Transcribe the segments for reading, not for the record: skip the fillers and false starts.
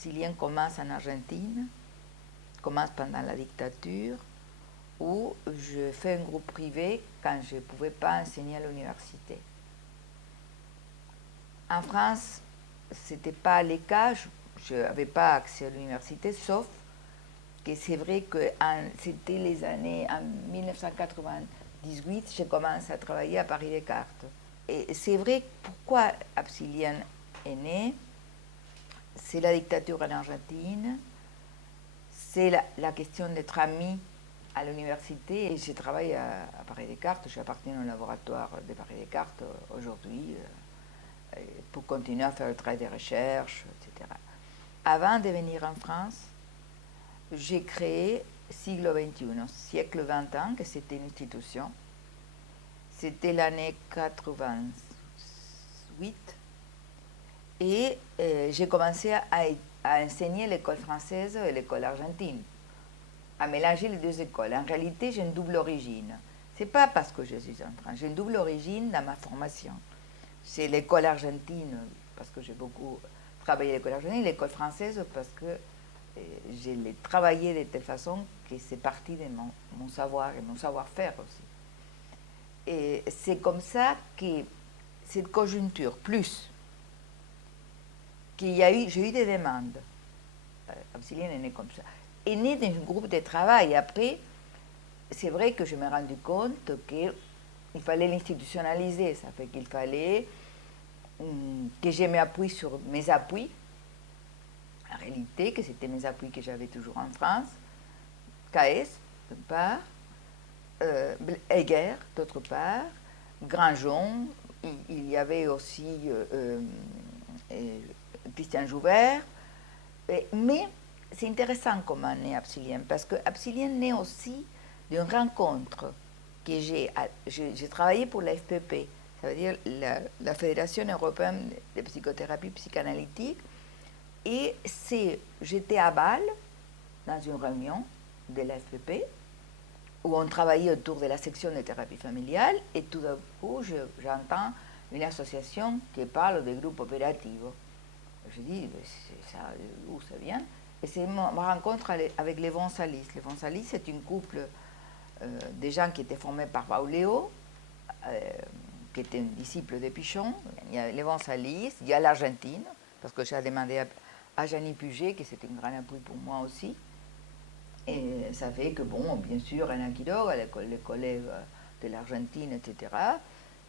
Absilien commence en Argentine, commence pendant la dictature, où je fais un groupe privé quand je ne pouvais pas enseigner à l'université. En France, ce n'était pas le cas, je n'avais pas accès à l'université, sauf que c'est vrai que c'était les années, en 1998, j'ai commencé à travailler à Paris Descartes. Et c'est vrai, pourquoi Absilien est né, c'est la dictature en Argentine, c'est la question d'être ami à l'université, et je travaille à Paris Descartes, j'appartiens au laboratoire de Paris Descartes aujourd'hui, pour continuer à faire le travail de recherche, etc. Avant de venir en France, j'ai créé Siglo XXI, siècle 20 ans, que c'était une institution. C'était l'année 88. Et j'ai commencé à enseigner l'école française et l'école argentine, à mélanger les deux écoles. En réalité, j'ai une double origine. Ce n'est pas parce que je suis en France, j'ai une double origine dans ma formation. C'est l'école argentine, parce que j'ai beaucoup travaillé à l'école argentine, l'école française, parce que je l'ai travaillé de telle façon que c'est partie de mon savoir et mon savoir-faire aussi. Et c'est comme ça que cette conjoncture, plus qu'il y a eu, j'ai eu des demandes, Absilien est né comme ça, est né d'un groupe de travail. Après, c'est vrai que je me suis rendu compte qu'il fallait l'institutionnaliser, ça fait qu'il fallait que je m'appuie sur mes appuis, en réalité, que c'était mes appuis que j'avais toujours en France, KS, d'une part, Heger, d'autre part, Grandjean, il y avait aussi Christian Joubert, mais c'est intéressant comment naît Absilien, parce que Absilien naît aussi d'une rencontre que j'ai travaillé pour la FPP, ça veut dire la Fédération européenne de psychothérapie psychanalytique, et j'étais à Bâle, dans une réunion de la FPP, où on travaillait autour de la section de thérapie familiale, et tout d'un coup, j'entends une association qui parle des groupes opératifs. Je dis, ça, où ça vient? Et c'est ma rencontre avec Lévon Salis. Lévon Salis, c'est une couple de gens qui étaient formés par Pauléo, qui était un disciple de Pichon. Il y a Lévon Salis, il y a l'Argentine, parce que j'ai demandé à Jeannie Puget, qui c'était un grand appui pour moi aussi. Et ça fait que, bon, bien sûr, Ana Quiroga, les collègues de l'Argentine, etc.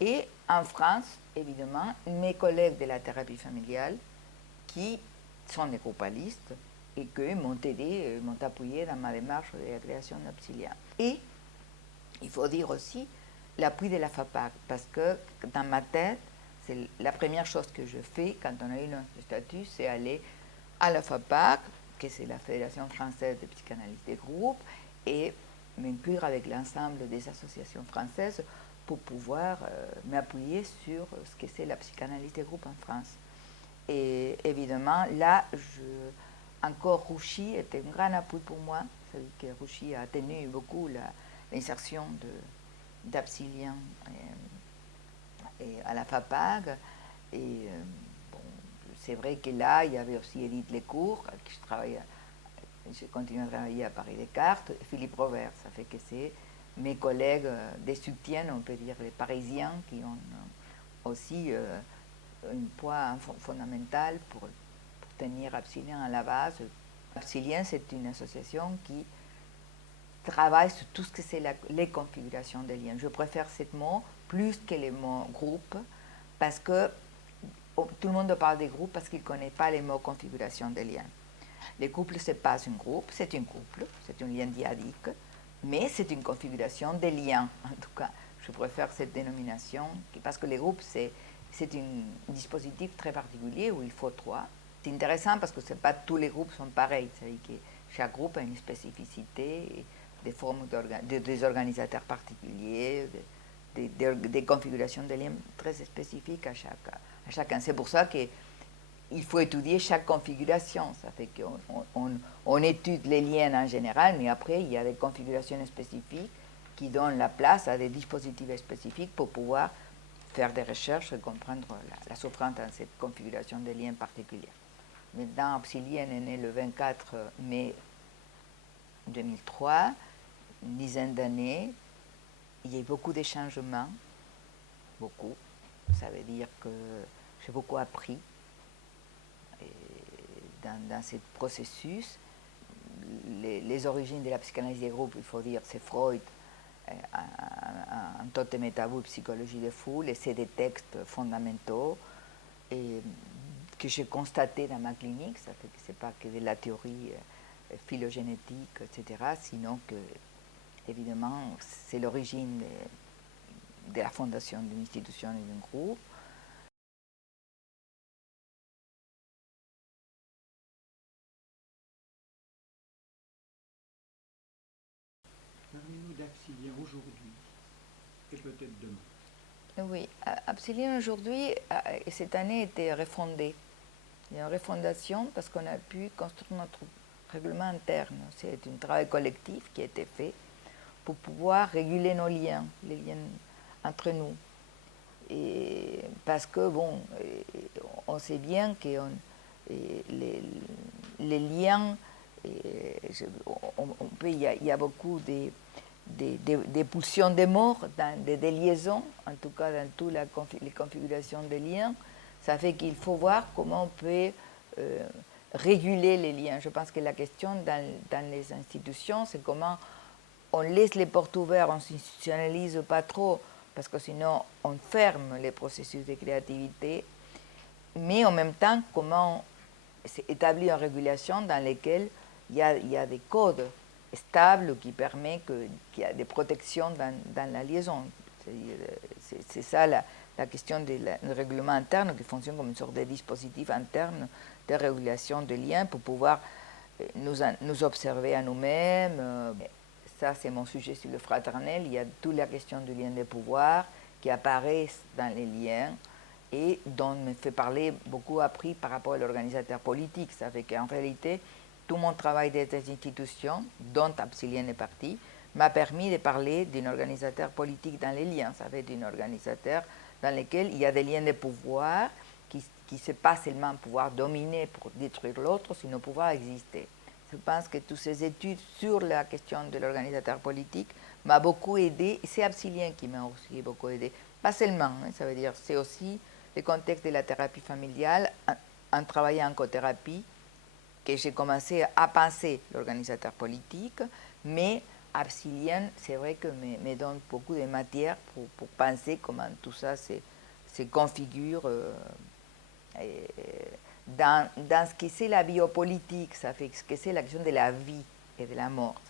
Et en France, évidemment, mes collègues de la thérapie familiale, qui sont des groupalistes et qui m'ont aidé, m'ont appuyé dans ma démarche de la création d'Absilien. Et il faut dire aussi l'appui de la FAPAC, parce que dans ma tête, c'est la première chose que je fais quand on a eu notre statut, c'est aller à la FAPAC, que c'est la Fédération française de psychanalyse des groupes, et m'inclure avec l'ensemble des associations françaises pour pouvoir m'appuyer sur ce que c'est la psychanalyse des groupes en France. Et évidemment, là, encore Rouchy était un grand appui pour moi. C'est-à-dire que Rouchy a tenu beaucoup l'insertion d'Absilien à la FAPAG. Et bon, c'est vrai que là, il y avait aussi Edith Lecourt, avec qui je continue à travailler à Paris Descartes, et Philippe Robert. Ça fait que c'est mes collègues de soutien, on peut dire les Parisiens, qui ont aussi un poids fondamental pour tenir Absilien à la base. Absilien, c'est une association qui travaille sur tout ce que c'est les configurations des liens. Je préfère ce mot plus que le mot groupe, parce que tout le monde parle des groupes parce qu'il ne connaît pas les mots configuration des liens. Les couples, ce n'est pas un groupe, c'est un couple, c'est un lien dyadique, mais c'est une configuration des liens. En tout cas, je préfère cette dénomination, parce que les groupes, c'est un dispositif très particulier où il faut trois. C'est intéressant parce que pas tous les groupes sont pareils, c'est-à-dire que chaque groupe a une spécificité, des formes des organisateurs particuliers, des configurations de liens très spécifiques à chacun. C'est pour ça qu'il faut étudier chaque configuration. Ça fait qu'on étudie les liens en général, mais après, il y a des configurations spécifiques qui donnent la place à des dispositifs spécifiques pour pouvoir faire des recherches et comprendre la souffrance dans cette configuration de liens particulière. Maintenant, Absilien est né le 24 mai 2003, une dizaine d'années. Il y a eu beaucoup de changements, beaucoup. Ça veut dire que j'ai beaucoup appris dans ce processus. Les origines de la psychanalyse des groupes, il faut dire, c'est Freud, un totem et tabou, psychologie des foules, et c'est des textes fondamentaux et que j'ai constaté dans ma clinique. Ça fait que ce n'est pas que de la théorie phylogénétique, etc., sinon que, évidemment, c'est l'origine de la fondation d'une institution et d'un groupe. Parlez-nous d'Absilien aujourd'hui et peut-être demain. Oui, Absilien aujourd'hui, cette année, était refondé. Il y a une refondation parce qu'on a pu construire notre règlement interne. C'est un travail collectif qui a été fait pour pouvoir réguler nos liens, les liens entre nous. Et parce que, bon, on sait bien que les liens, il y a beaucoup des pulsions de mort, des liaisons, en tout cas dans toutes les configurations des liens. Ça fait qu'il faut voir comment on peut réguler les liens. Je pense que la question dans les institutions, c'est comment on laisse les portes ouvertes, on ne s'institutionnalise pas trop, parce que sinon on ferme les processus de créativité, mais en même temps, comment établir une régulation dans laquelle il y a des codes stables qui permettent qu'il y a des protections dans la liaison. C'est ça la question du règlement interne qui fonctionne comme une sorte de dispositif interne de régulation des liens pour pouvoir nous observer à nous-mêmes. Ça, c'est mon sujet sur le fraternel. Il y a toute la question du lien de pouvoir qui apparaissent dans les liens et dont me fait parler beaucoup appris par rapport à l'organisateur politique. Ça fait qu'en réalité, tout mon travail des institutions, dont Absilien est parti, m'a permis de parler d'un organisateur politique dans les liens. Ça fait d'un organisateur dans lequel il y a des liens de pouvoir qui ne sont pas seulement pouvoir dominer pour détruire l'autre, sinon pouvoir exister. Je pense que toutes ces études sur la question de l'organisateur politique m'ont beaucoup aidé. C'est Absilien qui m'a aussi beaucoup aidé. Pas seulement, ça veut dire, c'est aussi le contexte de la thérapie familiale, en travaillant en cothérapie, que j'ai commencé à penser l'organisateur politique, mais Absilien, c'est vrai que me donne beaucoup de matière pour penser comment tout ça se configure dans ce que c'est la biopolitique, ça fait ce que c'est la question de la vie et de la mort,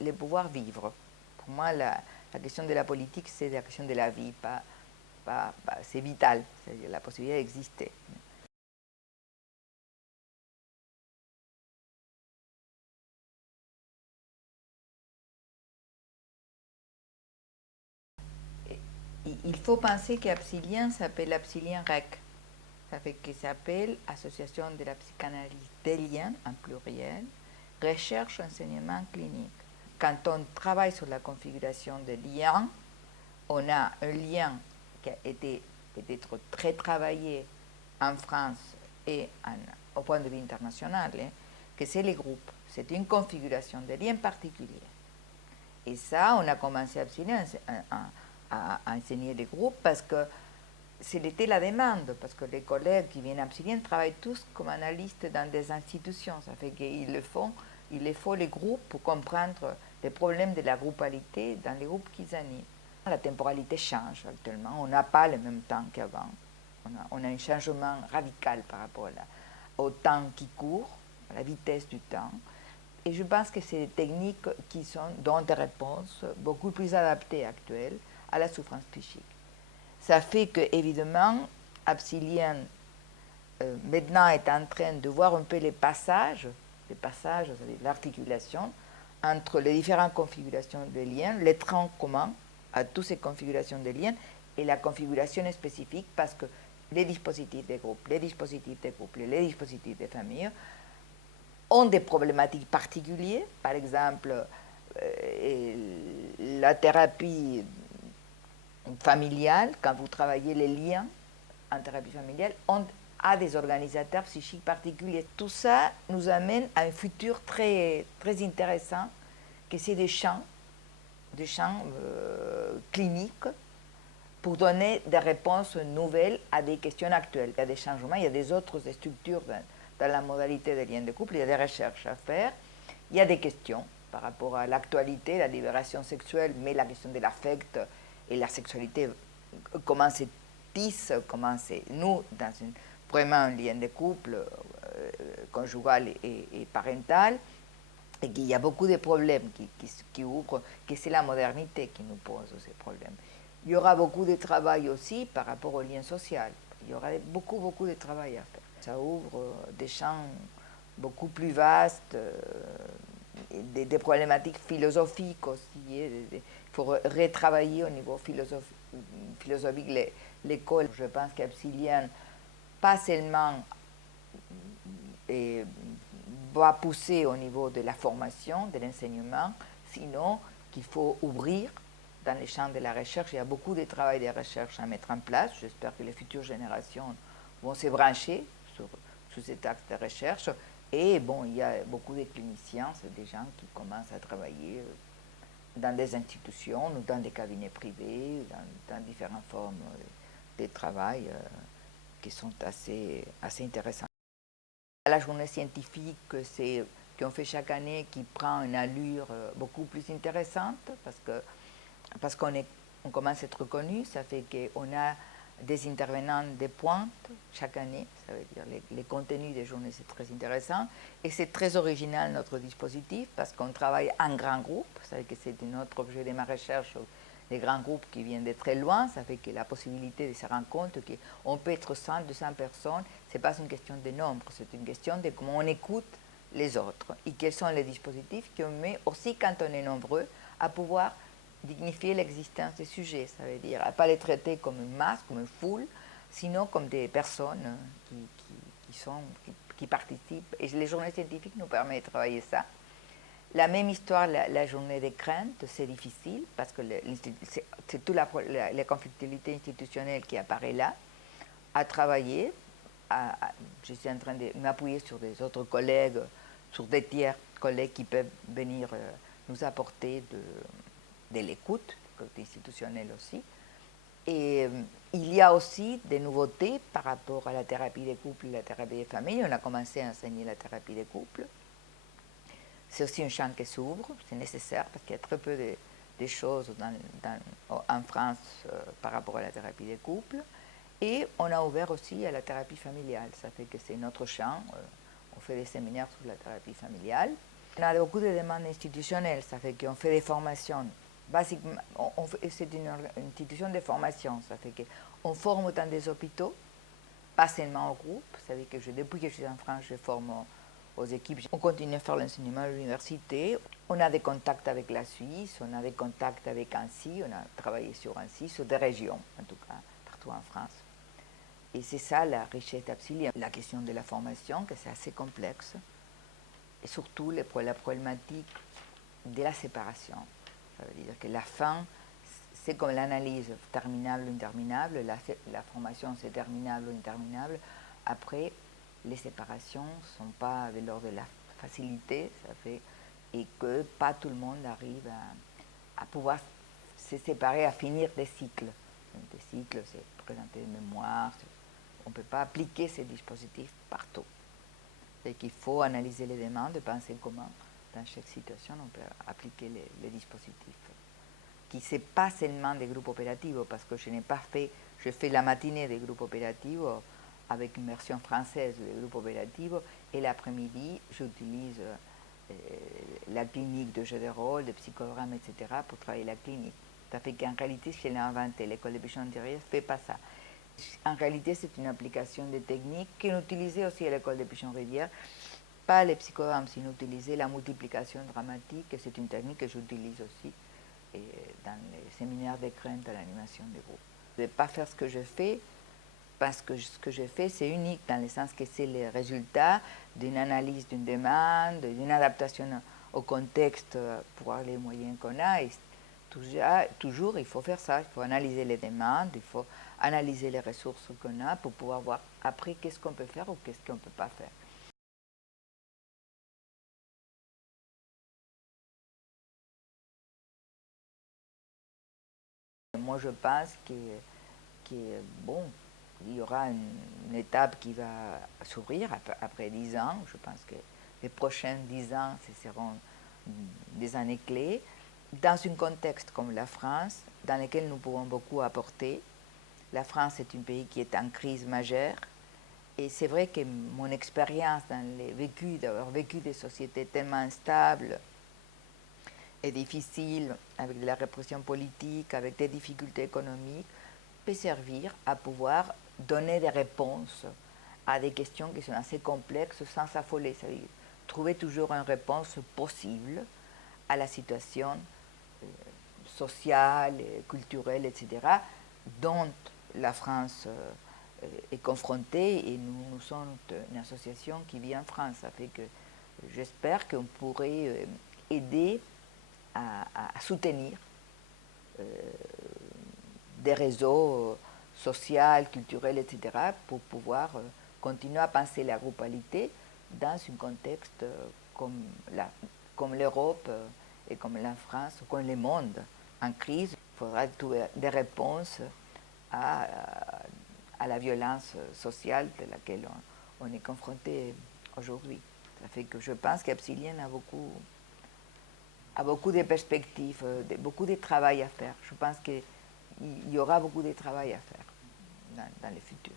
le pouvoir vivre. Pour moi, la question de la politique, c'est la question de la vie, c'est vital, c'est-à-dire la possibilité d'exister. Il faut penser qu'Absilien s'appelle Absilien REC. Ça fait qu'il s'appelle Association de la psychanalyse des liens, en pluriel, recherche enseignement clinique. Quand on travaille sur la configuration des liens, on a un lien qui a été peut-être très travaillé en France et au point de vue international, que c'est les groupes. C'est une configuration de liens particuliers. Et ça, on a commencé à enseigner les groupes parce que c'était la demande, parce que les collègues qui viennent à Absilien travaillent tous comme analystes dans des institutions. Ça fait qu'il les faut les groupes pour comprendre les problèmes de la groupalité dans les groupes qu'ils animent. La temporalité change actuellement. On n'a pas le même temps qu'avant. On a un changement radical par rapport au temps qui court, à la vitesse du temps. Et je pense que c'est des techniques qui donnent des réponses beaucoup plus adaptées actuelles à la souffrance psychique. Ça fait que, évidemment, Absilien maintenant est en train de voir un peu les passages, l'articulation entre les différentes configurations de liens, les troncs communs à toutes ces configurations de liens et la configuration spécifique parce que les dispositifs de groupe, les dispositifs de couple, les dispositifs de famille ont des problématiques particulières. Par exemple, la thérapie familiale, quand vous travaillez les liens en thérapie familiale, ont à des organisateurs psychiques particuliers. Tout ça nous amène à un futur très, très intéressant, que c'est des champs cliniques pour donner des réponses nouvelles à des questions actuelles. Il y a des changements, il y a des autres structures dans la modalité des liens de couple, il y a des recherches à faire, il y a des questions par rapport à l'actualité, la libération sexuelle, mais la question de l'affect et la sexualité, comment se tisse, comment c'est, nous, dans vraiment un lien de couple conjugal et parental, et qu'il y a beaucoup de problèmes qui ouvrent, que c'est la modernité qui nous pose ces problèmes. Il y aura beaucoup de travail aussi par rapport au lien social. Il y aura beaucoup, beaucoup de travail à faire. Ça ouvre des champs beaucoup plus vastes, des problématiques philosophiques aussi. Il faut retravailler au niveau philosophique l'école. Je pense qu'Absilien, pas seulement va pousser au niveau de la formation, de l'enseignement, sinon qu'il faut ouvrir dans les champs de la recherche. Il y a beaucoup de travail de recherche à mettre en place. J'espère que les futures générations vont se brancher sur cet axe de recherche. Et bon, il y a beaucoup de cliniciens, c'est des gens qui commencent à travailler dans des institutions ou dans des cabinets privés, dans différentes formes de travail qui sont assez intéressantes. La journée scientifique qu'on fait chaque année qui prend une allure beaucoup plus intéressante parce qu'on commence à être reconnu, ça fait qu'on a des intervenants de pointe chaque année, ça veut dire les contenus des journées c'est très intéressant et c'est très original notre dispositif parce qu'on travaille en grand groupe, ça fait que c'est un autre objet de ma recherche, les grands groupes qui viennent de très loin, ça fait que la possibilité de se rendre compte qu'on peut être 100, 200 personnes, ce n'est pas une question de nombre, c'est une question de comment on écoute les autres et quels sont les dispositifs qu'on met aussi quand on est nombreux à pouvoir dignifier l'existence des sujets, ça veut dire à ne pas les traiter comme une masse, comme une foule, sinon comme des personnes qui participent. Et les journées scientifiques nous permettent de travailler ça. La même histoire, la journée des craintes, c'est difficile parce que c'est toute la conflictualité institutionnelle qui apparaît là, à travailler. Je suis en train de m'appuyer sur des autres collègues, sur des tiers collègues qui peuvent venir nous apporter de l'écoute, côté institutionnel aussi. Et il y a aussi des nouveautés par rapport à la thérapie des couples et la thérapie des familles. On a commencé à enseigner la thérapie des couples. C'est aussi un champ qui s'ouvre, c'est nécessaire parce qu'il y a très peu de choses en France par rapport à la thérapie des couples. Et on a ouvert aussi à la thérapie familiale, ça fait que c'est notre champ. On fait des séminaires sur la thérapie familiale. On a beaucoup de demandes institutionnelles, ça fait qu'on fait des formations. Basiquement, c'est une institution de formation, ça fait qu'on forme dans des hôpitaux, pas seulement au groupe. Ça fait que depuis que je suis en France, je forme aux équipes. On continue à faire l'enseignement à l'université. On a des contacts avec la Suisse, on a des contacts avec Annecy, on a travaillé sur Annecy, sur des régions, en tout cas, partout en France. Et c'est ça la richesse d'Absilien. La question de la formation, que c'est assez complexe, et surtout la problématique de la séparation. Ça veut dire que la fin, c'est comme l'analyse terminable ou interminable, la formation c'est terminable ou interminable. Après, les séparations ne sont pas de l'ordre de la facilité, ça fait, et que pas tout le monde arrive à pouvoir se séparer, à finir des cycles. Des cycles, c'est présenter des mémoires, on ne peut pas appliquer ces dispositifs partout. C'est qu'il faut analyser les demandes, penser comment, dans chaque situation, on peut appliquer les dispositifs. Qui c'est pas seulement des groupes opératifs, parce que je n'ai pas fait, je fais la matinée des groupes opératifs avec une version française des groupes opératifs, et l'après-midi, j'utilise la clinique de jeu de rôle, de psychogramme, etc., pour travailler la clinique. Ça fait qu'en réalité, je l'ai inventé. L'école de Pichon Thierry ne fait pas ça. En réalité, c'est une application de techniques qu'on utilisait aussi à l'école de Pichon-Rivière. Pas les psychogrammes, sinon utiliser la multiplication dramatique, et c'est une technique que j'utilise aussi dans les séminaires de crainte à l'animation des groupes. Je ne vais pas faire ce que je fais, parce que ce que je fais, c'est unique, dans le sens que c'est le résultat d'une analyse d'une demande, d'une adaptation au contexte pour voir les moyens qu'on a. Et toujours, il faut faire ça, il faut analyser les demandes, il faut analyser les ressources qu'on a pour pouvoir voir après qu'est-ce qu'on peut faire ou qu'est-ce qu'on ne peut pas faire. Moi, je pense bon, il y aura une étape qui va s'ouvrir après 10 ans. Je pense que les prochains 10 ans, ce seront des années clés, dans un contexte comme la France, dans lequel nous pouvons beaucoup apporter. La France est un pays qui est en crise majeure. Et c'est vrai que mon expérience d'avoir vécu des sociétés tellement instables et difficiles, avec de la répression politique, avec des difficultés économiques, peut servir à pouvoir donner des réponses à des questions qui sont assez complexes sans s'affoler. Ça veut dire trouver toujours une réponse possible à la situation sociale, culturelle, etc., dont la France est confrontée, et nous sommes une association qui vit en France. Ça fait que j'espère qu'on pourrait aider à soutenir des réseaux sociaux, culturels, etc., pour pouvoir continuer à penser la globalité dans un contexte comme l'Europe et comme la France, comme le monde en crise. Il faudra trouver des réponses à, à la violence sociale de laquelle on est confronté aujourd'hui. Ça fait que je pense qu'Epsilien a beaucoup de perspectives, beaucoup de travail à faire. Je pense qu'il y aura beaucoup de travail à faire dans le futur.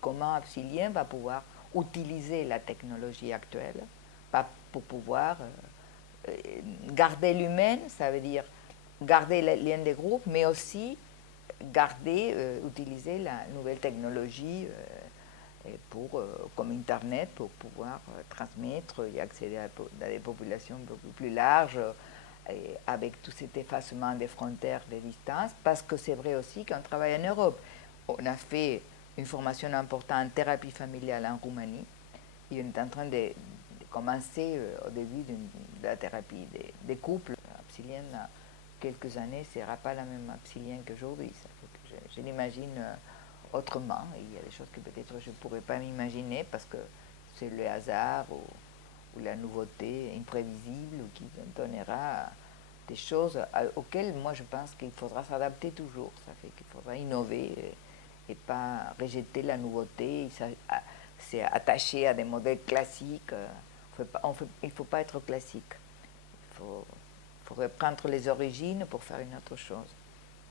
Comment Epsilien va pouvoir utiliser la technologie actuelle pour pouvoir garder l'humain, ça veut dire garder les liens de groupe, mais aussi utiliser la nouvelle technologie comme Internet pour pouvoir transmettre et accéder à des populations beaucoup plus larges, avec tout cet effacement des frontières, des distances, parce que c'est vrai aussi qu'on travaille en Europe. On a fait une formation importante en thérapie familiale en Roumanie, et on est en train de commencer au début de la thérapie des couples. Epsilien, dans quelques années, ne sera pas la même Epsilien qu'aujourd'hui. Je l'imagine autrement. Il y a des choses que peut-être je ne pourrais pas m'imaginer parce que c'est le hasard ou la nouveauté imprévisible qui donnera des choses auxquelles moi je pense qu'il faudra s'adapter toujours. Ça fait qu'il faudra innover et pas rejeter la nouveauté, c'est attaché à des modèles classiques. Il ne faut pas être classique. Il faut reprendre les origines pour faire une autre chose.